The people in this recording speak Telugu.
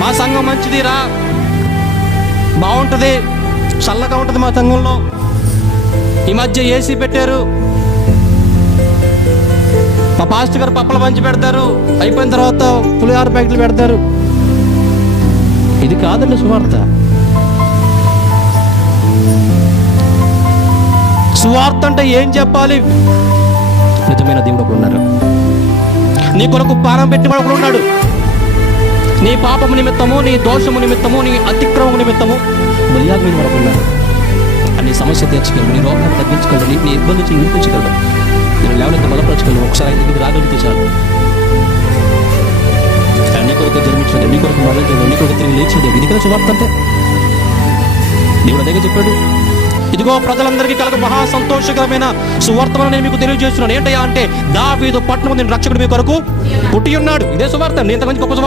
మా సంఘం మంచిది రా, బాగుంటుంది, చల్లగా ఉంటుంది మా సంఘంలో. ఈ మధ్య ఏసీ పెట్టారు, మా పాస్టర్ గారు పప్పలు పంచి పెడతారు, అయిపోయిన తర్వాత పులిహార ప్యాకెట్లు పెడతారు. ఇది కాదండి సువార్త. సువార్త అంటే ఏం చెప్పాలి? నిజమైన దేవుడు ఒకడు ఉన్నారు, నీ కొరకు ప్రాణం పెట్టి ఒకడు ఉన్నాడు. నీ పాపము నిమిత్తము, నీ దోషము నిమిత్తము, నీ అతిక్రమము నిమిత్తము బలియాగమైన వరకు ఉన్నాడు. నీ సమస్య తీర్చగలడు, నీ రోగాన్ని తగ్గించగలడు, నీ ఇబ్బంది నుంచి విడిపించగలడు, నేను లేవనెత్తి బలపరచగలడు. ఒకసారి ఆయన దగ్గర రాగలిగితే చాలు. నీ కొరకు జన్మించదు, నీ కొరకు మరణించదు, నీ కొరకు తిరిగి లేచదు. ఇది కదా సువార్త అంటే. దేవుడు అదే చెప్పాడు, ఇదిగో ప్రజలందరికీ కలగ మహా సంతోషకరమైన సువార్తను నేను మీకు తెలియజేస్తున్నాను. ఏంటయ్యా అంటే, దావీదు పట్టణము నేను రక్షకుడు మీ కొరకు పుట్టి ఉన్నాడు. ఇదే సువార్త. నేను ఇంతకుముందు గొప్ప